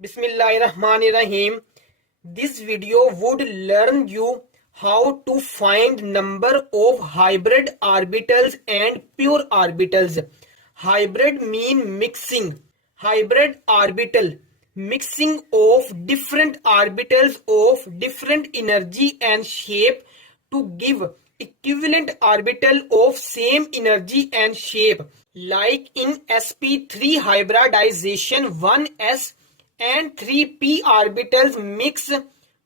Bismillahirrahmanirrahim. This video would learn you how to find number of hybrid orbitals and pure orbitals. Hybrid mean mixing. Hybrid orbital, mixing of different orbitals of different energy and shape to give equivalent orbital of same energy and shape. Like in sp3 hybridization, 1s and 3p orbitals mix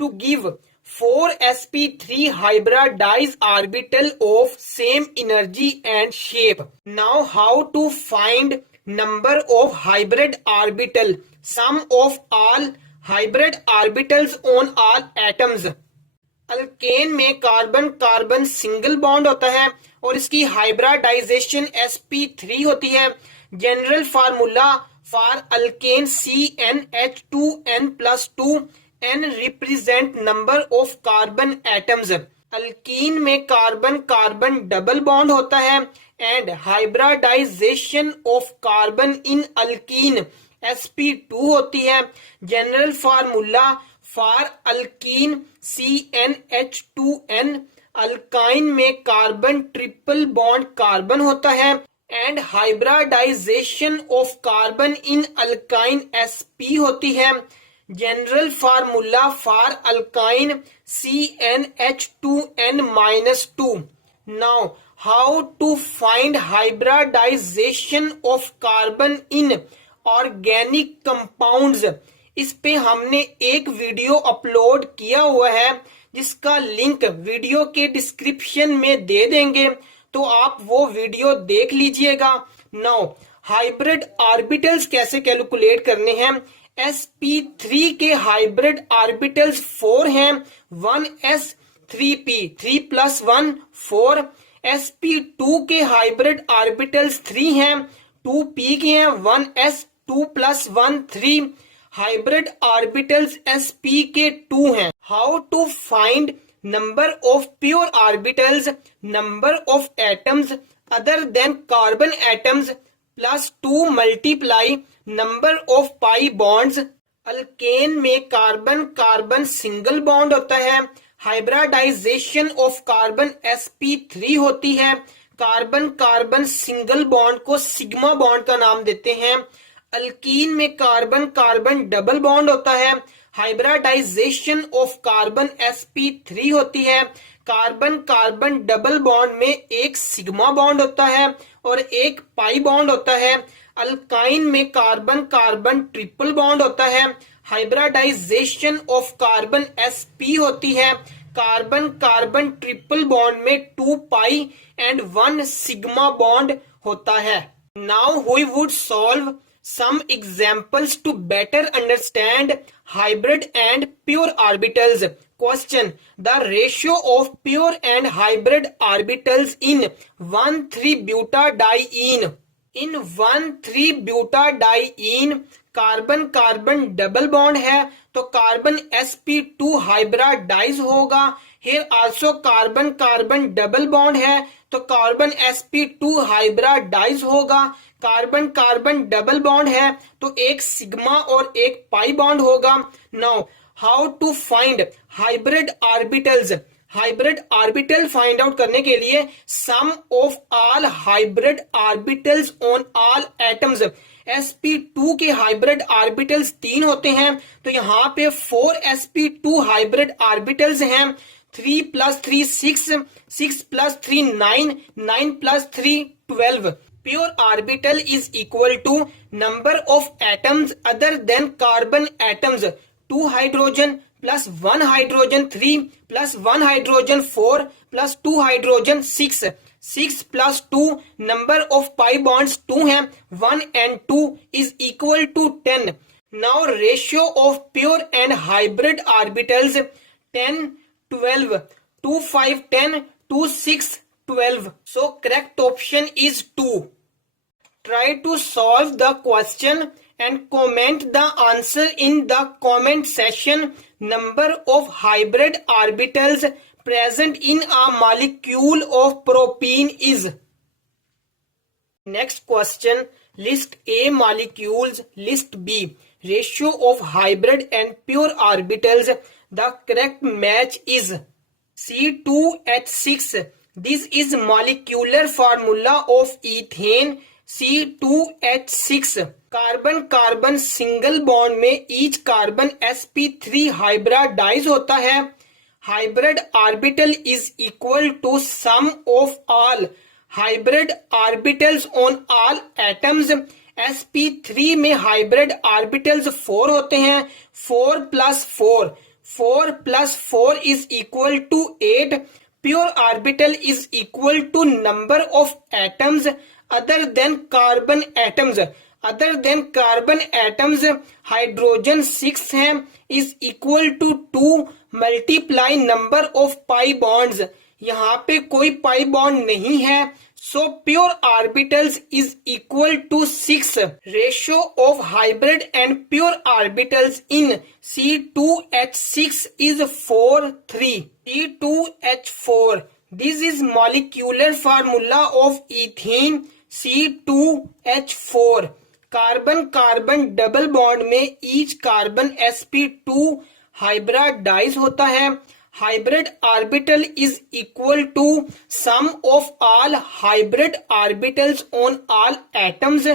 to give 4sp3 hybridized orbital of same energy and shape. Now how to find number of hybrid orbital, sum of all hybrid orbitals on all atoms. Alkane में carbon carbon single bond होता है और इसकी hybridisation sp3 होती है. General formula for alkane CnH2n+2, n represent number of carbon atoms. Alkene में carbon carbon double bond होता है and hybridisation of carbon in alkene sp2 होती है. General formula for alkene CnH2n. Alkyne में carbon triple bond carbon होता है and hybridisation of carbon in alkyne sp होती है. General formula for alkyne CnH2n-2. Now how to find hybridisation of carbon in organic compounds. इस पे हमने एक video upload किया हुआ है जिसका लिंक वीडियो के डिस्क्रिप्शन में दे देंगे, तो आप वो वीडियो देख लीजिएगा. नाउ हाइब्रिड ऑर्बिटल्स कैसे कैलकुलेट करने हैं. sp3 के हाइब्रिड ऑर्बिटल्स 4 हैं. 1s 3p 3 + 1 4. sp2 के हाइब्रिड ऑर्बिटल्स 3 हैं. 2p के हैं. 1s 2 + 1 3. हाइब्रिड ऑर्बिटल्स sp के 2 हैं. How to find number of pure orbitals, number of atoms other than carbon atoms +2 multiply number of pi bonds. Alkane में carbon carbon single bond होता है. Hybridisation of carbon sp3 होती है. Carbon carbon single bond को sigma bond का नाम देते हैं. अल्कीन में कार्बन कार्बन डबल बॉन्ड होता है. हाइब्रिडाइजेशन ऑफ कार्बन sp3 होती है. कार्बन कार्बन डबल बॉन्ड में एक सिग्मा बॉन्ड होता है और एक पाई बॉन्ड होता है. अल्काइन में कार्बन कार्बन ट्रिपल बॉन्ड होता है. हाइब्रिडाइजेशन ऑफ कार्बन sp होती है. कार्बन कार्बन ट्रिपल बॉन्ड में 2 पाई एंड 1 सिग्मा बॉन्ड होता है. Now we would solve some examples to better understand hybrid and pure orbitals. Question: the ratio of pure and hybrid orbitals in 1,3-butadiene. In 1,3-butadiene carbon carbon double bond है तो carbon sp2 hybridize होगा. Here also carbon carbon double bond है तो carbon sp2 hybridize होगा. Carbon carbon double bond है तो एक sigma और एक पाई बॉन्ड होगा. Now how to find hybrid orbitals. Hybrid orbital find out करने के लिए sum of all hybrid orbitals on all atoms. sp2 के हाइब्रिड ऑर्बिटल्स 3 होते हैं तो यहाँ पे 4sp2 हाइब्रिड ऑर्बिटल्स हैं. 3 + 3 6, 6 + 3 9, 9 + 3 12. Pure orbital is equal to number of atoms other than carbon atoms. 2 hydrogen plus 1 hydrogen 3 plus 1 hydrogen 4 plus 2 hydrogen 6. 6 plus 2 number of pi bonds 2 हैं. 1 and 2 is equal to 10. Now ratio of pure and hybrid orbitals 10 12 2 5 10 2 6 12. So correct option is 2. Try to solve the question and comment the answer in the comment section. Number of hybrid orbitals present in a molecule of propene is. Next question. List A molecules, list B. ratio of hybrid and pure orbitals. The correct match is C2H6. This is molecular formula of ethane C2H6. Carbon carbon single bond में each carbon sp3 hybridise होता है. Hybrid orbital is equal to sum of all hybrid orbitals on all atoms. sp3 में hybrid orbitals 4 होते हैं. 4 plus 4 is equal to 8. Pure orbital is equal to number of atoms other than carbon atoms. Hydrogen 6 है is equal to 2 multiply number of pi bonds. यहाँ पे कोई pi bond नहीं है, so pure orbitals is equal to 6. Ratio of hybrid and pure orbitals in C2H6 is 4:3. C2H4. This is molecular formula of ethene C2H4. Carbon carbon double bond में each carbon sp2 hybridise होता है. Hybrid orbital is equal to sum of all hybrid orbitals on all atoms.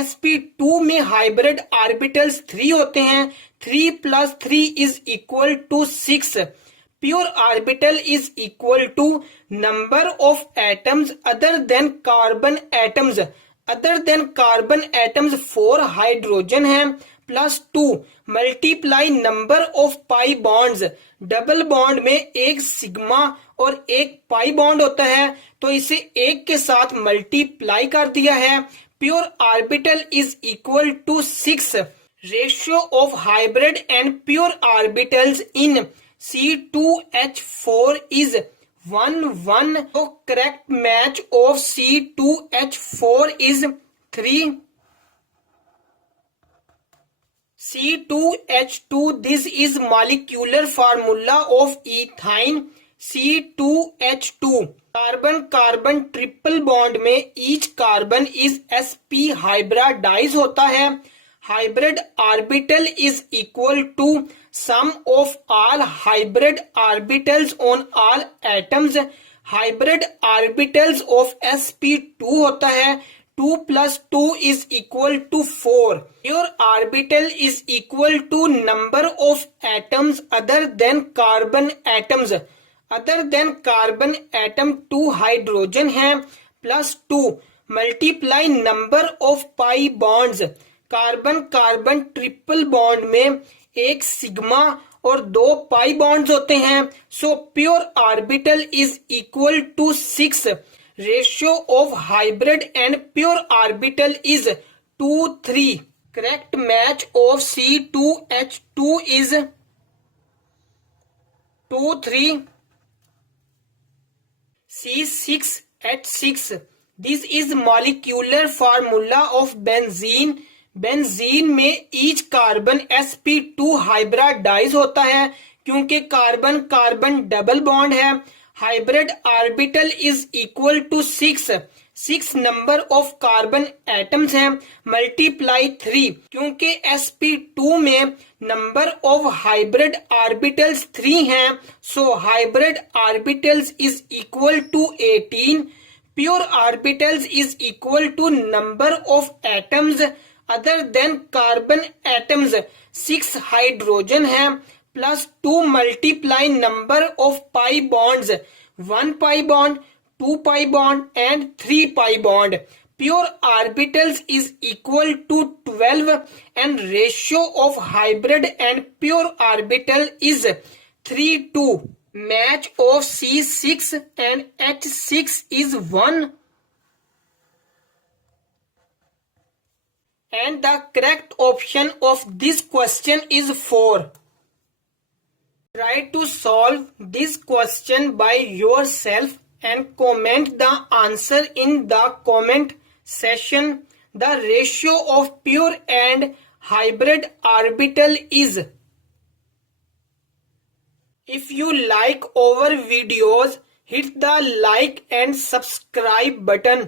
sp2 में hybrid orbitals 3 होते हैं. 3 plus 3 is equal to 6. Pure orbital is equal to number of atoms other than carbon atoms. 4 hydrogen है plus 2 multiply number of pi bonds. Double bond में एक sigma और एक pi bond होता है, तो इसे एक के साथ मल्टीप्लाई कर दिया है. Pure orbital is equal to 6. Ratio of hybrid and pure orbitals in C2H4 is 1:1. So correct match of C2H4 is 3. C2H2. This is molecular formula of ethine C2H2. Carbon carbon triple bond में each carbon is sp hybridize होता है. Hybrid orbital is equal to sum of all hybrid orbitals on all atoms. Hybrid orbitals of sp2 होता है. 2 plus 2 is equal to 4. Pure orbital is equal to number of atoms other than carbon atoms. Other than carbon atom 2 hydrogen है plus 2 multiply number of pi bonds. Carbon carbon triple bond में एक sigma और 2 pi bonds होते हैं, so pure orbital is equal to 6. Ratio of hybrid and pure orbital is 2:3. Correct match of C2H2 is 2:3. C6H6. This is molecular formula of benzene. Benzene में each carbon sp2 hybridise होता है क्योंकि carbon carbon double bond है. Hybrid orbital is equal to 6. 6 number of carbon atoms हैं multiply 3 क्योंकि sp2 में number of hybrid orbitals 3 हैं, so hybrid orbitals is equal to 18. Pure orbitals is equal to number of atoms other than carbon atoms. 6 hydrogen है plus 2 multiply number of pi bonds. 1 pi bond, 2 pi bond and 3 pi bond. Pure orbitals is equal to 12 and ratio of hybrid and pure orbital is 3:2. Match of C6 and H6 is 1. And the correct option of this question is 4. Try to solve this question by yourself and comment the answer in the comment section. The ratio of pure and hybrid orbital is. If you like our videos, hit the like and subscribe button.